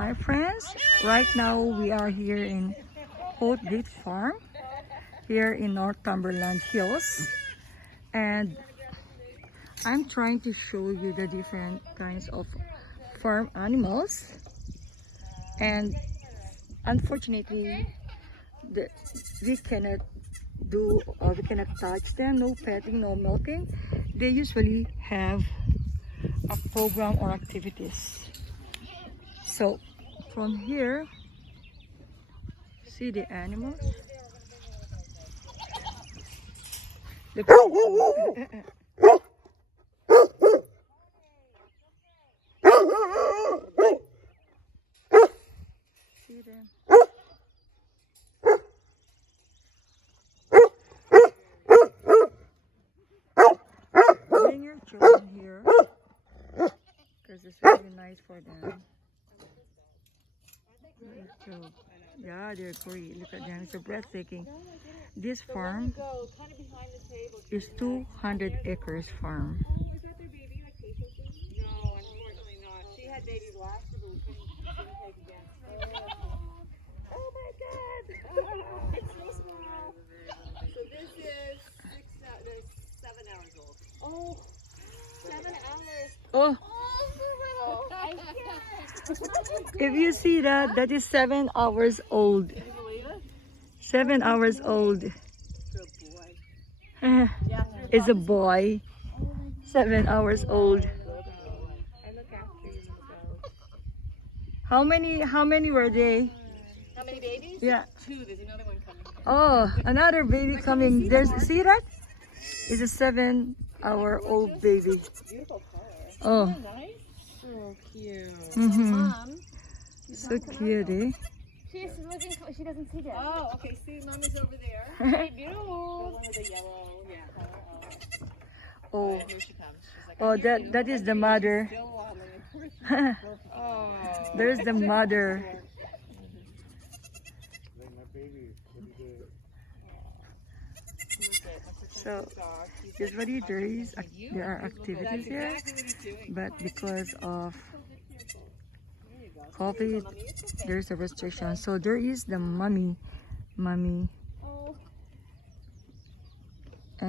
Hi friends, right now we are here in Haute Farm here in Northumberland Hills, and I'm trying to show you the different kinds of farm animals, and unfortunately we cannot do or we cannot touch them. No petting, no milking. They usually have a program or activities. So from here, see the animals. The see them. Bring your children here because it's really nice for them. Yeah, they're great. Look at them. It's so breathtaking. This farm is 200 acres farm. Was that their baby, like facial thing? No, unfortunately not. She had babies last year, but we couldn't take again. Oh my god! It's so small. So this is 7 hours old. Oh, 7 hours. Oh, I can't. if you see that, that is 7 hours old. Can you believe it? 7 hours old. Good boy. Yeah, Is a boy. 7 hours old. I look after you. So. How many were they? How many babies? Yeah. 2. There's another one coming. Oh, another baby coming. There's, see that? It's a 7-hour-old baby. Beautiful color. Oh. Nice. So cute. Mm-hmm. So cute, eh? She's looking. She doesn't see that. Oh, okay. See, Mommy's over there. Hey, The beautiful. one with the yellow, yeah. Oh, Here she comes. She's like, oh, that is the mother. still wobbling. Oh. There's the mother. So usually there are activities here, but because of COVID, there's a restriction. So there is the mommy, and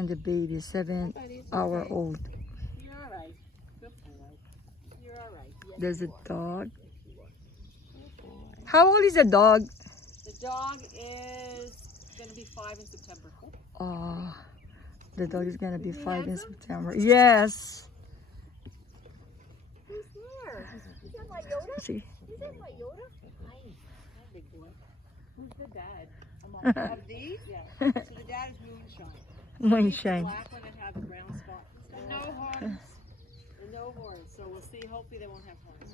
the baby, 7-hour-old. You're alright. Good boy. You're alright. Yes. There's a dog. How old is the dog? The dog is going to be 5 in September. Oh, the dog is gonna be 5 in September. Yes. Who's there? Is that my Yoda? See. Is that my Yoda? Big boy. Who's the dad? Of these? Yeah. So the dad is Moonshine. Moonshine. Black one that have the brown spots and stuff. No horns. No horns. So we'll see. Hopefully they won't have horns.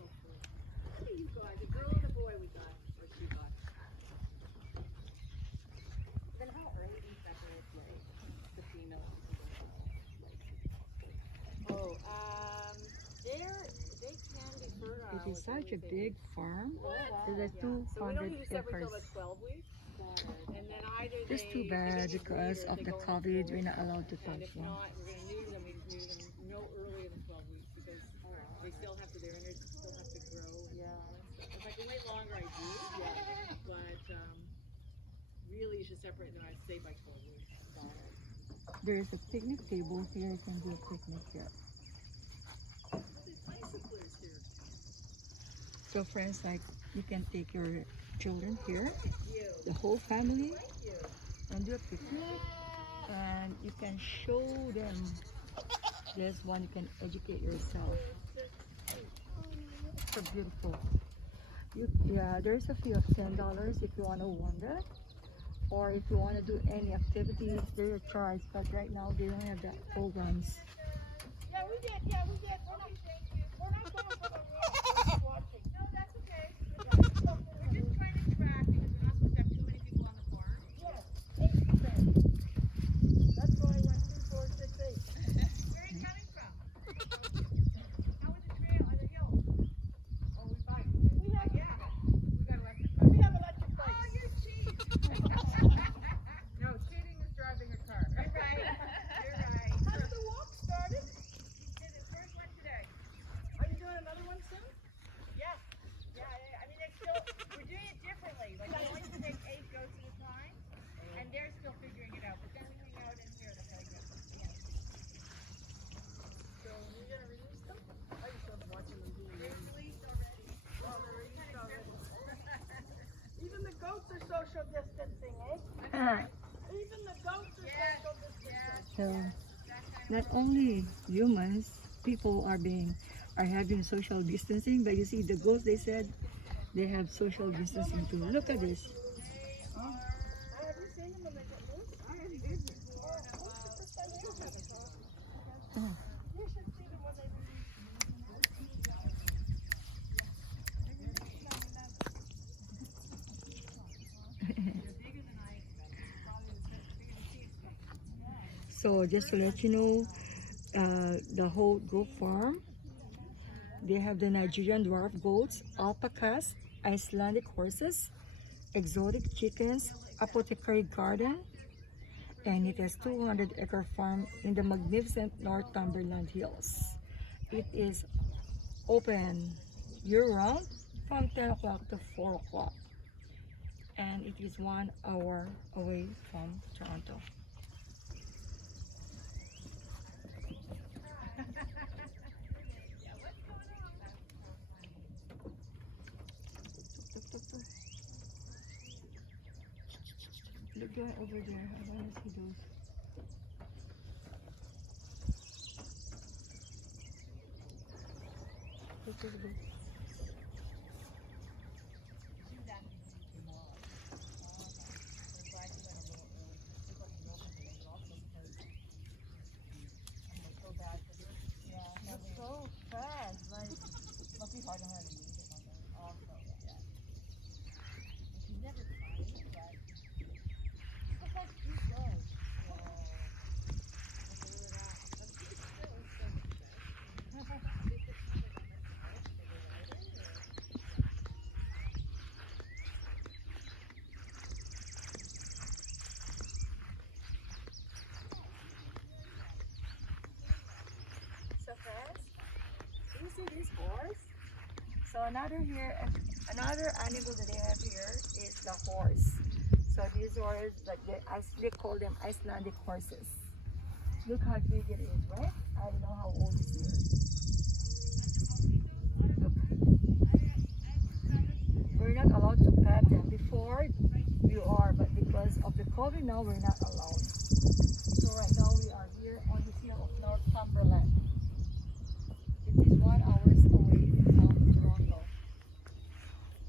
Hopefully. What do you guys? A girl and a boy we got. What you got? Then how early do you separate the female? Oh, they can be fertile. It is such a big farm. There's So we don't 200 use separate acres. till the 12 weeks. And then either It's too bad because of the COVID. We're not allowed to and touch if them. not, we're going to neuter them. We neuter them no earlier than 12 weeks because they still have to, their innards still have to grow. If I can wait longer, I do. But really, you should separate them, I'd say, by 12 weeks. There's a picnic table here. You can do a picnic here. There's bicyclers here. So friends, like you can take your children here, the whole family, and do a picnic, and you can show them. There's one you can educate yourself. So beautiful. Yeah, there's a fee of $10 if you want to wander, or if you want to do any activities. They're a charge, but right now they don't have that programs. Yeah, we did. We're not going for the walk. Watching. No, that's okay. We're just trying to track because we're not supposed to have too many people on the farm. Yes, 8%. That's why I went 2, 4, 6, 8. Where are you coming from? How was the trail? On the hill? Oh, we biked. We got electric bikes. We have electric bikes. Oh, you're cheap. No, cheating is driving a car. You're right. You're right. How did the walk started? Did it first one today. we're doing it differently. Like we only take 8 goats at a time, and they're still figuring it out. But then we hang out in here to play good. Yeah. So you're gonna release them? I just love watching them being They're released. released already. Oh, they're released already. Even the goats are social distancing, eh? Even the goats are Yes, social distancing. So That kind not only humans, people are having social distancing, but you see the goats, they said they have social distancing too. Look at this. Have you seen them when they get loose? I haven't been. Oh, what's the first time you have it? Oh. You should see them when they release. So just to let you know, the whole goat farm, they have the Nigerian dwarf goats, alpacas, Icelandic horses, exotic chickens, apothecary garden, and it has 200-acre farm in the magnificent Northumberland Hills. It is open year-round from 10 o'clock to 4 o'clock, and it is 1 hour away from Toronto. Look going over there. I want to see those. Look at those. So fast, like must be hard on her to use it on there. Also, yeah. She's never tried it, but it's like cute though. So fast. Do you see this horse? So another animal that they have here is the horse. So these are like they call them Icelandic horses. Look how big it is, right? I don't know how old it is. Look. We're not allowed to pet them. Before you are, but because of the COVID now we're not allowed. So right now we are here on the hill of Northumberland. It is 1 hour away from Toronto.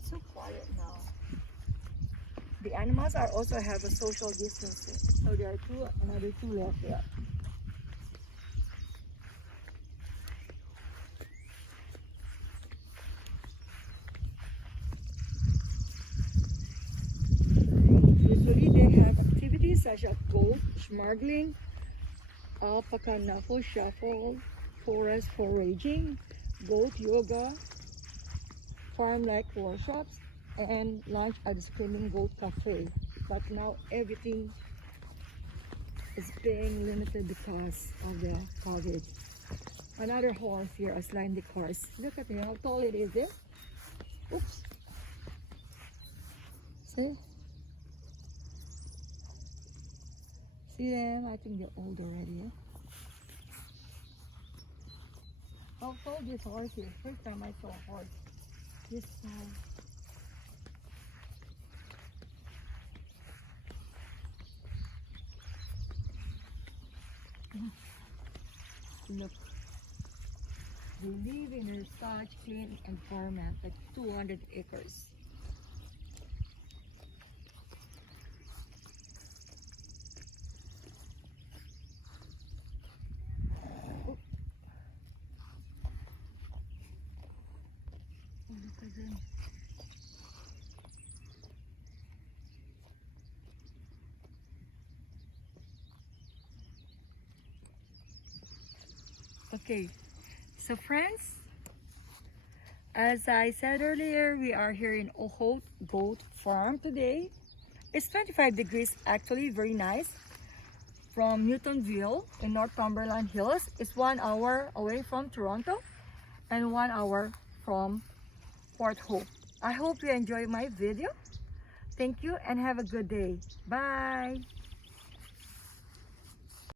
So quiet now. The animals are also have a social distancing. So there are another two left there. Usually they have activities such as goat smuggling, alpaca knuckle shuffle, forest foraging, goat yoga, farm-like workshops, and lunch at the Screaming Goat Cafe. But now everything is being limited because of the COVID. Another horse here, a Icelandic horse. Look at how tall it is there. Oops. See? See them? I think they're old already. Eh? How tall this horse is? First time I saw a horse this tall. Look, they live in such clean environment, like 200 acres. Look at them. Okay, so friends, as I said earlier, we are here in Haute Goat Farm today. It's 25 degrees actually, very nice. From Newtonville in Northumberland Hills. It's 1 hour away from Toronto and 1 hour from Port Hope. I hope you enjoy my video. Thank you and have a good day. Bye.